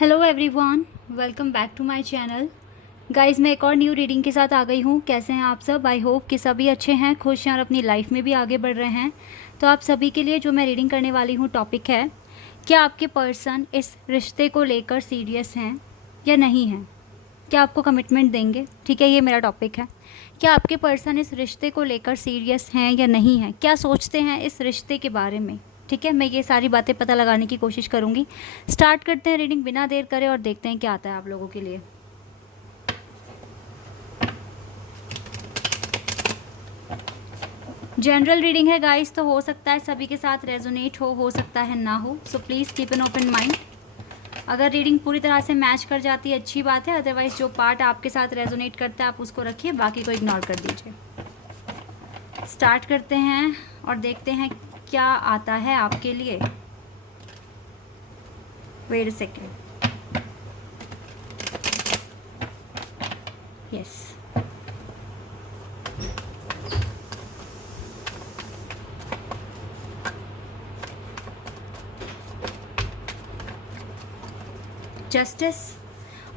Hello everyone, welcome back to my channel. Guys, मैं एक और न्यू रीडिंग के साथ आ गई हूँ। कैसे हैं आप सब? आई होप कि सभी अच्छे हैं, खुश हैं और अपनी लाइफ में भी आगे बढ़ रहे हैं। तो आप सभी के लिए जो मैं रीडिंग करने वाली हूँ टॉपिक है, क्या आपके पर्सन इस रिश्ते को लेकर सीरियस हैं या नहीं हैं? क्या आपको कमिटमेंट देंगे? ठीक है, ये मेरा टॉपिक है। क्या आपके पर्सन इस रिश्ते को लेकर सीरियस हैं या नहीं हैं? क्या सोचते हैं इस रिश्ते के बारे में? ठीक है, मैं ये सारी बातें पता लगाने की कोशिश करूँगी। स्टार्ट करते हैं रीडिंग बिना देर करे और देखते हैं क्या आता है आप लोगों के लिए। जनरल रीडिंग है गाइस, तो हो सकता है सभी के साथ रेजोनेट हो सकता है ना हो। So please keep an open mind. अगर रीडिंग पूरी तरह से मैच कर जाती है अच्छी बात है, अदरवाइज जो पार्ट आपके साथ रेजोनेट करता है आप उसको रखिए, बाकी को इग्नोर कर दीजिए। स्टार्ट करते हैं और देखते हैं क्या आता है आपके लिए। Wait a second. Yes, justice.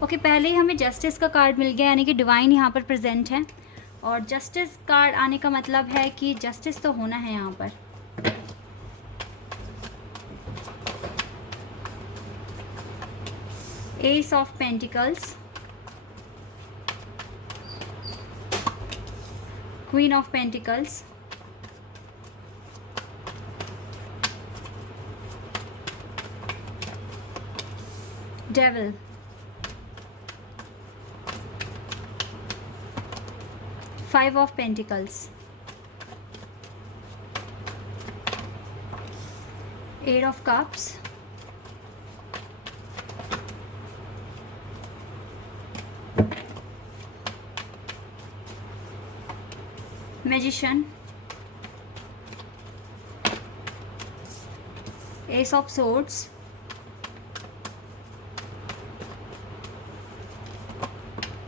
Okay, पहले ही हमें जस्टिस का कार्ड मिल गया, यानी कि डिवाइन यहाँ पर प्रेजेंट है। और जस्टिस कार्ड आने का मतलब है कि जस्टिस तो होना है यहाँ पर। Ace of pentacles, queen of pentacles, devil, five of pentacles, eight of cups, magician, ace of swords,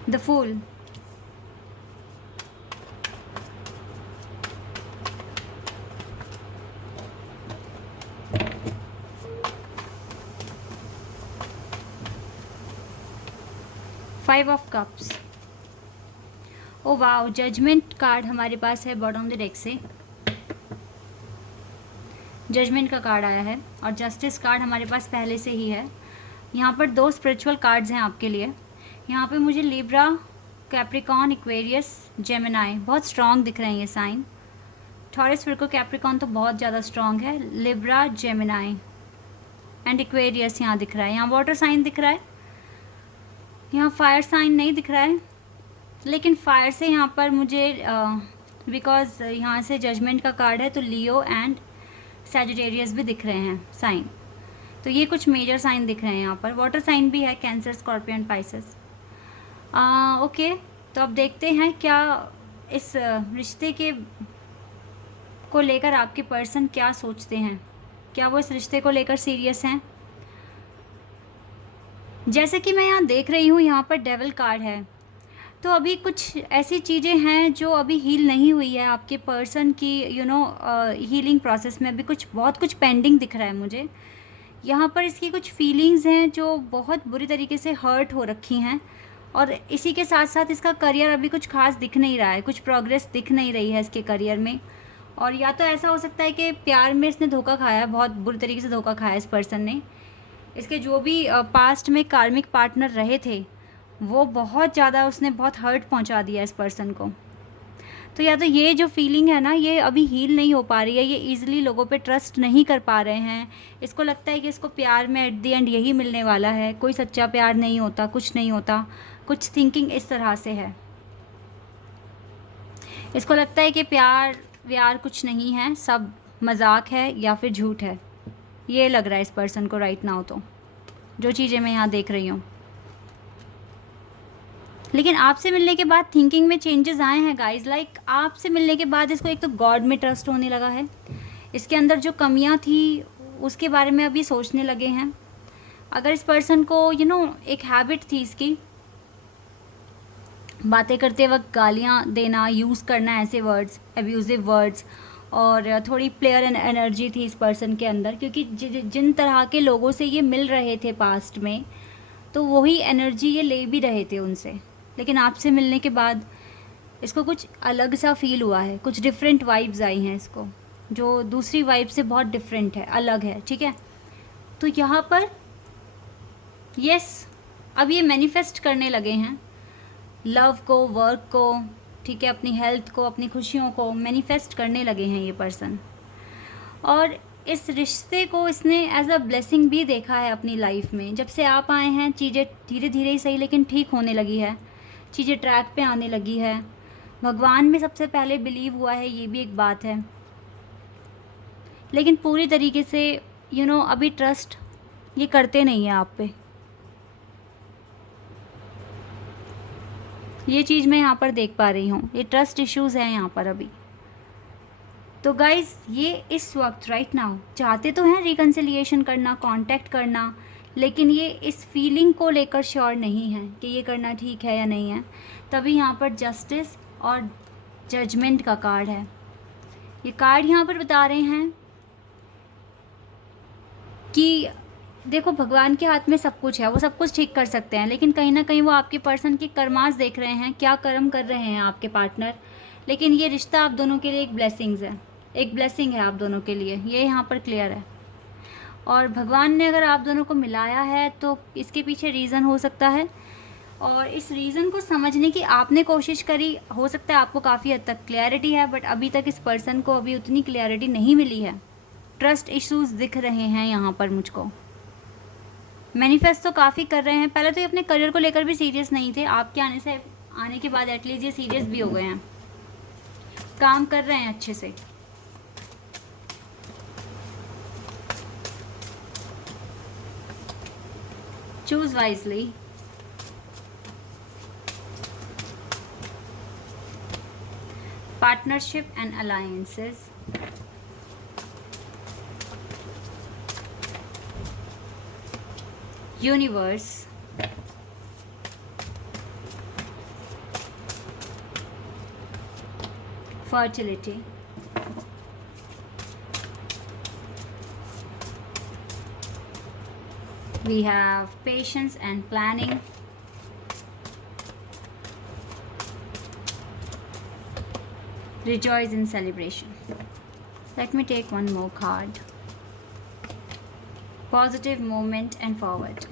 the fool, five of cups. Oh wow, judgement card हमारे पास है बॉटम ऑफ द डेक से। Judgement का card आया है और justice card हमारे पास पहले से ही है। यहाँ पर दो स्पिरिचुअल कार्ड्स हैं आपके लिए। यहाँ पे मुझे लिब्रा, कैप्रिकॉन, एक्वेरियस, जेमिनाई बहुत स्ट्रॉन्ग दिख रहे हैं ये साइन। टॉरस, विर्गो, कैप्रिकॉन तो बहुत ज़्यादा स्ट्रॉन्ग है। लिब्रा, जेमिनाई एंड एक्वेरियस यहाँ दिख रहा है। यहाँ वाटर साइन दिख रहा है, यहाँ फायर साइन नहीं दिख रहा है, लेकिन फायर से यहाँ पर मुझे बिकॉज यहाँ से जजमेंट का कार्ड है तो लियो एंड सैजिटेरियस भी दिख रहे हैं साइन। तो ये कुछ मेजर साइन दिख रहे हैं यहाँ पर। वाटर साइन भी है, cancer, Scorpio and Pisces. Okay, तो अब देखते हैं क्या इस रिश्ते के को लेकर आपके पर्सन क्या सोचते हैं। क्या वो इस रिश्ते को लेकर सीरियस हैं? जैसे कि मैं यहाँ देख रही हूँ, यहाँ पर डेविल कार्ड है, तो अभी कुछ ऐसी चीज़ें हैं जो अभी हील नहीं हुई है आपके पर्सन की, हीलिंग प्रोसेस में अभी बहुत कुछ पेंडिंग दिख रहा है मुझे। यहाँ पर इसकी कुछ फीलिंग्स हैं जो बहुत बुरी तरीके से हर्ट हो रखी हैं, और इसी के साथ साथ इसका करियर अभी कुछ खास दिख नहीं रहा है, कुछ प्रोग्रेस दिख नहीं रही है इसके करियर में। और या तो ऐसा हो सकता है कि प्यार में इसने धोखा खाया है, बहुत बुरी तरीके से धोखा खाया इस पर्सन ने। इसके जो भी पास्ट में कार्मिक पार्टनर रहे थे वो उसने बहुत हर्ट पहुंचा दिया इस पर्सन को। तो या तो ये जो फीलिंग है ना, ये अभी हील नहीं हो पा रही है, ये ईजिली लोगों पे ट्रस्ट नहीं कर पा रहे हैं। इसको लगता है कि इसको प्यार में एट दी एंड यही मिलने वाला है, कोई सच्चा प्यार नहीं होता, कुछ नहीं होता, कुछ थिंकिंग इस तरह से है। इसको लगता है कि प्यार व्यार कुछ नहीं है, सब मजाक है या फिर झूठ है। ये लग रहा है इस पर्सन को राइट नाउ, तो जो चीज़ें मैं यहाँ देख रही हूँ। लेकिन आपसे मिलने के बाद थिंकिंग में चेंजेस आए हैं गाइस। लाइक आपसे मिलने के बाद इसको एक तो गॉड में ट्रस्ट होने लगा है, इसके अंदर जो कमियां थी उसके बारे में अभी सोचने लगे हैं। अगर इस पर्सन को एक हैबिट थी इसकी, बातें करते वक्त गालियां देना, यूज़ करना ऐसे वर्ड्स, एब्यूजिव वर्ड्स, और थोड़ी प्लेयर एनर्जी थी इस पर्सन के अंदर, क्योंकि जिन तरह के लोगों से ये मिल रहे थे पास्ट में, तो वही एनर्जी ये ले भी रहे थे उनसे, लेकिन आपसे मिलने के बाद इसको कुछ अलग सा फील हुआ है, कुछ डिफरेंट वाइब्स आई हैं इसको, जो दूसरी वाइब से बहुत डिफरेंट है, अलग है, ठीक है। तो यहाँ पर यस, अब ये मैनिफेस्ट करने लगे हैं लव को, वर्क को, ठीक है, अपनी हेल्थ को, अपनी खुशियों को मैनिफेस्ट करने लगे हैं ये पर्सन। और इस रिश्ते को इसने एज अ ब्लेसिंग भी देखा है अपनी लाइफ में। जब से आप आए हैं चीज़ें धीरे धीरे ही सही लेकिन ठीक होने लगी है, चीज़ें ट्रैक पे आने लगी है। भगवान में सबसे पहले बिलीव हुआ है, ये भी एक बात है, लेकिन पूरी तरीके से अभी ट्रस्ट ये करते नहीं हैं आप पे। ये चीज़ मैं यहाँ पर देख पा रही हूँ, ये ट्रस्ट इश्यूज़ हैं यहाँ पर अभी। तो गाइज़ ये इस वक्त राइट नाउ चाहते तो हैं रिकन्सिलिएशन करना, कांटेक्ट करना, लेकिन ये इस फीलिंग को लेकर श्योर नहीं है कि ये करना ठीक है या नहीं है। तभी यहाँ पर जस्टिस और जजमेंट का कार्ड है। ये कार्ड यहाँ पर बता रहे हैं कि देखो भगवान के हाथ में सब कुछ है, वो सब कुछ ठीक कर सकते हैं, लेकिन कहीं ना कहीं वो आपके पर्सन की कर्मास देख रहे हैं, क्या कर्म कर रहे हैं आपके पार्टनर। लेकिन ये रिश्ता आप दोनों के लिए एक ब्लेसिंग्स है, एक ब्लेसिंग है आप दोनों के लिए, ये यहाँ पर क्लियर है। और भगवान ने अगर आप दोनों को मिलाया है तो इसके पीछे रीज़न हो सकता है, और इस रीज़न को समझने की आपने कोशिश करी, हो सकता है आपको काफ़ी हद तक क्लैरिटी है, बट अभी तक इस पर्सन को अभी उतनी क्लैरिटी नहीं मिली है। ट्रस्ट इश्यूज़ दिख रहे हैं यहाँ पर मुझको। मैनिफेस्ट तो काफ़ी कर रहे हैं, पहले तो ये अपने करियर को लेकर भी सीरियस नहीं थे, आपके आने के बाद एटलीस्ट ये सीरियस भी हो गए हैं, काम कर रहे हैं अच्छे से। Choose wisely. Partnership and alliances, universe, fertility, we have patience and planning, rejoice in celebration. Let me take one more card. Positive moment and forward.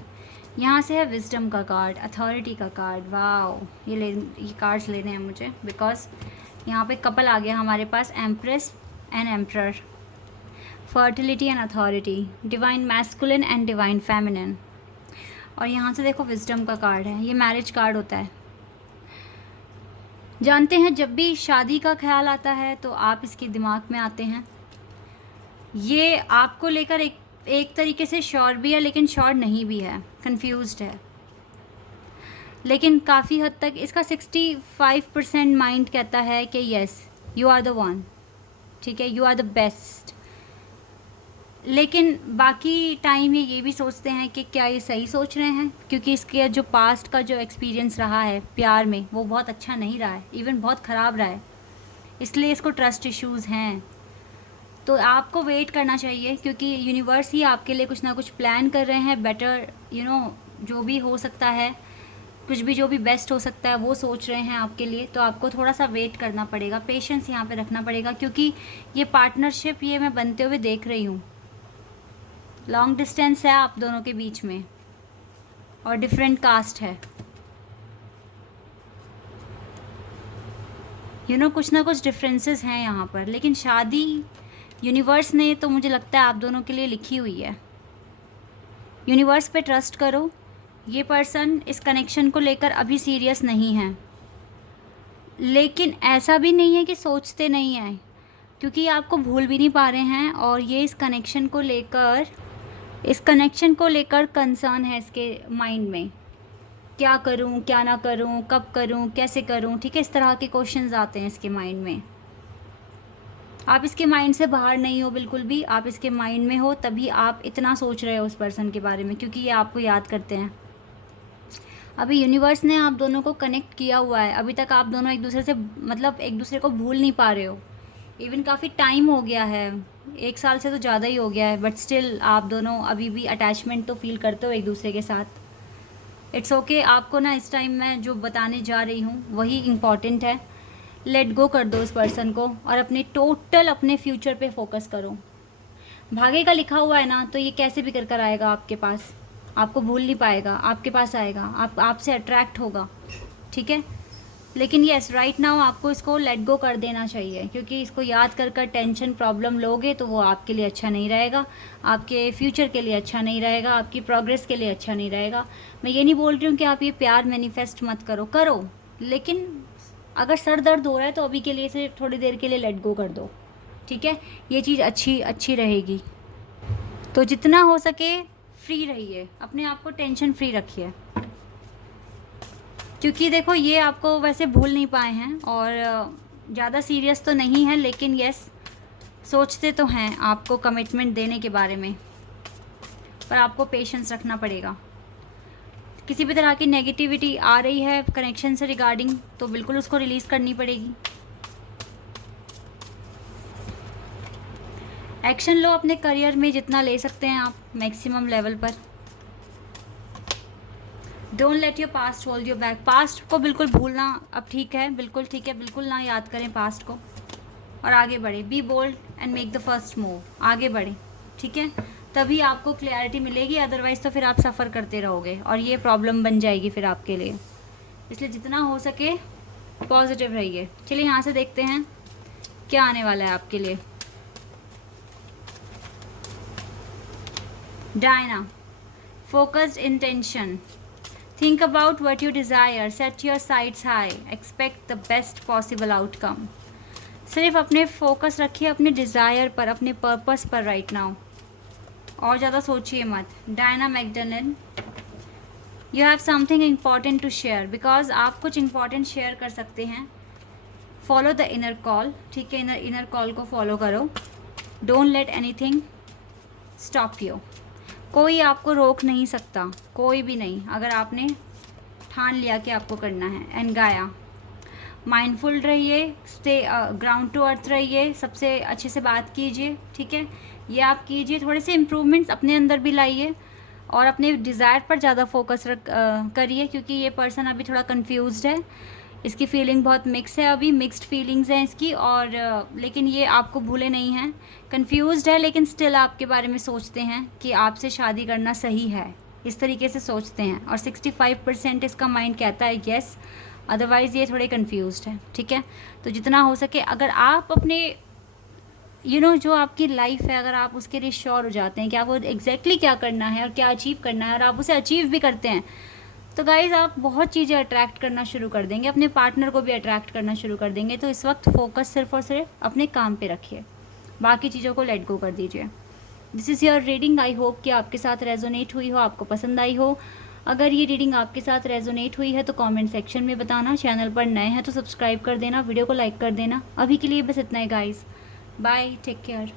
यहाँ से है विजडम का कार्ड, अथॉरिटी का कार्ड। वाओ, ये कार्ड्स लेने हैं मुझे, because यहाँ पे कपल आ गया हमारे पास, empress and emperor, fertility and authority, divine masculine and divine feminine. और यहाँ से देखो विजडम का कार्ड है, ये मैरिज कार्ड होता है। जानते हैं जब भी शादी का ख्याल आता है तो आप इसके दिमाग में आते हैं। ये आपको लेकर एक तरीके से श्योर भी है लेकिन श्योर नहीं भी है, कंफ्यूज्ड है, लेकिन काफ़ी हद तक इसका 65% माइंड कहता है कि yes you are the one, ठीक है, यू आर द बेस्ट। लेकिन बाकी टाइम ये भी सोचते हैं कि क्या ये सही सोच रहे हैं, क्योंकि इसके जो पास्ट का जो एक्सपीरियंस रहा है प्यार में वो बहुत अच्छा नहीं रहा है, इवन बहुत ख़राब रहा है, इसलिए इसको ट्रस्ट इश्यूज़ हैं। तो आपको वेट करना चाहिए, क्योंकि यूनिवर्स ही आपके लिए कुछ ना कुछ प्लान कर रहे हैं, बेटर जो भी हो सकता है, कुछ भी जो भी बेस्ट हो सकता है वो सोच रहे हैं आपके लिए। तो आपको थोड़ा सा वेट करना पड़ेगा, पेशेंस यहाँ पे रखना पड़ेगा, क्योंकि ये पार्टनरशिप ये मैं बनते हुए देख रही हूँ। लॉन्ग डिस्टेंस है आप दोनों के बीच में और डिफरेंट कास्ट है, कुछ ना कुछ डिफरेंसेस हैं यहाँ पर, लेकिन शादी यूनिवर्स ने तो मुझे लगता है आप दोनों के लिए लिखी हुई है। यूनिवर्स पे ट्रस्ट करो। ये पर्सन इस कनेक्शन को लेकर अभी सीरियस नहीं है, लेकिन ऐसा भी नहीं है कि सोचते नहीं हैं, क्योंकि आपको भूल भी नहीं पा रहे हैं, और ये इस कनेक्शन को लेकर कंसर्न है इसके माइंड में, क्या करूं, क्या ना करूं, कब करूं, कैसे करूं, ठीक है, इस तरह के क्वेश्चंस आते हैं इसके माइंड में। आप इसके माइंड से बाहर नहीं हो बिल्कुल भी, आप इसके माइंड में हो, तभी आप इतना सोच रहे हो उस पर्सन के बारे में, क्योंकि ये आपको याद करते हैं। अभी यूनिवर्स ने आप दोनों को कनेक्ट किया हुआ है, अभी तक आप दोनों एक दूसरे से एक दूसरे को भूल नहीं पा रहे हो। इवन काफ़ी टाइम हो गया है, 1 साल से तो ज़्यादा ही हो गया है, बट स्टिल आप दोनों अभी भी अटैचमेंट तो फील करते हो एक दूसरे के साथ। इट्स ओके आपको ना इस टाइम मैं जो बताने जा रही हूँ वही इम्पॉर्टेंट है। लेट गो कर दो उस पर्सन को और अपने फ्यूचर पे फोकस करो। भाग्य का लिखा हुआ है ना, तो ये कैसे भी कर आएगा आपके पास, आपको भूल नहीं पाएगा, आपके पास आएगा, आपसे अट्रैक्ट होगा, ठीक है। लेकिन यस, राइट नाउ आपको इसको लेट गो कर देना चाहिए, क्योंकि इसको याद कर कर टेंशन प्रॉब्लम लोगे तो वो आपके लिए अच्छा नहीं रहेगा, आपके फ्यूचर के लिए अच्छा नहीं रहेगा, आपकी प्रोग्रेस के लिए अच्छा नहीं रहेगा। मैं ये नहीं बोल रही हूँ कि आप ये प्यार मैनिफेस्ट मत करो, करो, लेकिन अगर सर दर्द हो रहा है तो अभी के लिए से थोड़ी देर के लिए लेट गो कर दो, ठीक है। ये चीज़ अच्छी रहेगी। तो जितना हो सके फ्री रहिए, अपने आप को टेंशन फ्री रखिए, क्योंकि देखो ये आपको वैसे भूल नहीं पाए हैं और ज़्यादा सीरियस तो नहीं है, लेकिन यस सोचते तो हैं आपको कमिटमेंट देने के बारे में, पर आपको पेशेंस रखना पड़ेगा। किसी भी तरह की नेगेटिविटी आ रही है कनेक्शन से रिगार्डिंग तो बिल्कुल उसको रिलीज़ करनी पड़ेगी। एक्शन लो अपने करियर में, जितना ले सकते हैं आप मैक्सिमम लेवल पर। Don't let your past hold your back. Past को बिल्कुल भूलना अब ठीक है, बिल्कुल ठीक है, बिल्कुल ना याद करें पास्ट को और आगे बढ़े। Be bold and make the first move, आगे बढ़े, ठीक है। तभी आपको क्लैरिटी मिलेगी, अदरवाइज़ तो फिर आप सफ़र करते रहोगे और ये प्रॉब्लम बन जाएगी फिर आपके लिए। इसलिए जितना हो सके पॉजिटिव रहिए। चलिए यहाँ से देखते हैं क्या आने वाला है आपके लिए। Diana, focused intention. Think about what you desire, set your sights high, expect the best possible outcome. सिर्फ अपने फोकस रखिए अपने डिज़ायर पर, अपने पर्पस पर राइट नाउ, और ज़्यादा सोचिए मत। Diana McDerlin, you have something important to share, because आप कुछ इम्पॉर्टेंट शेयर कर सकते हैं। फॉलो द इनर कॉल, ठीक है, इनर कॉल को फॉलो करो। Don't let anything stop you. कोई आपको रोक नहीं सकता, कोई भी नहीं, अगर आपने ठान लिया कि आपको करना है। एंड गाया, माइंडफुल रहिए, स्टे ग्राउंड टू अर्थ रहिए, सबसे अच्छे से बात कीजिए, ठीक है। ये आप कीजिए, थोड़े से इम्प्रूवमेंट्स अपने अंदर भी लाइए और अपने डिज़ायर पर ज़्यादा फोकस करिए, क्योंकि ये पर्सन अभी थोड़ा कंफ्यूज्ड है, इसकी फीलिंग बहुत मिक्स है, अभी मिक्स्ड फीलिंग्स हैं इसकी, और लेकिन ये आपको भूले नहीं हैं, कंफ्यूज्ड है लेकिन स्टिल आपके बारे में सोचते हैं कि आपसे शादी करना सही है, इस तरीके से सोचते हैं। और 65% इसका माइंड कहता है येस, अदरवाइज़ ये थोड़े कंफ्यूज्ड है, ठीक है। तो जितना हो सके अगर आप अपने जो आपकी लाइफ है, अगर आप उसके लिए श्योर हो जाते हैं कि आपको एग्जैक्टली क्या करना है और क्या अचीव करना है, और आप उसे अचीव भी करते हैं, तो गाइज़ आप बहुत चीज़ें अट्रैक्ट करना शुरू कर देंगे, अपने पार्टनर को भी अट्रैक्ट करना शुरू कर देंगे। तो इस वक्त फोकस सिर्फ और सिर्फ अपने काम पे रखिए, बाकी चीज़ों को लेट गो कर दीजिए। This is your reading, I hope कि आपके साथ रेजोनेट हुई हो, आपको पसंद आई हो। अगर ये रीडिंग आपके साथ रेजोनेट हुई है तो कमेंट सेक्शन में बताना। चैनल पर नए हैं तो सब्सक्राइब कर देना, वीडियो को लाइक कर देना। अभी के लिए बस इतना ही गाइज़, बाय, टेक केयर।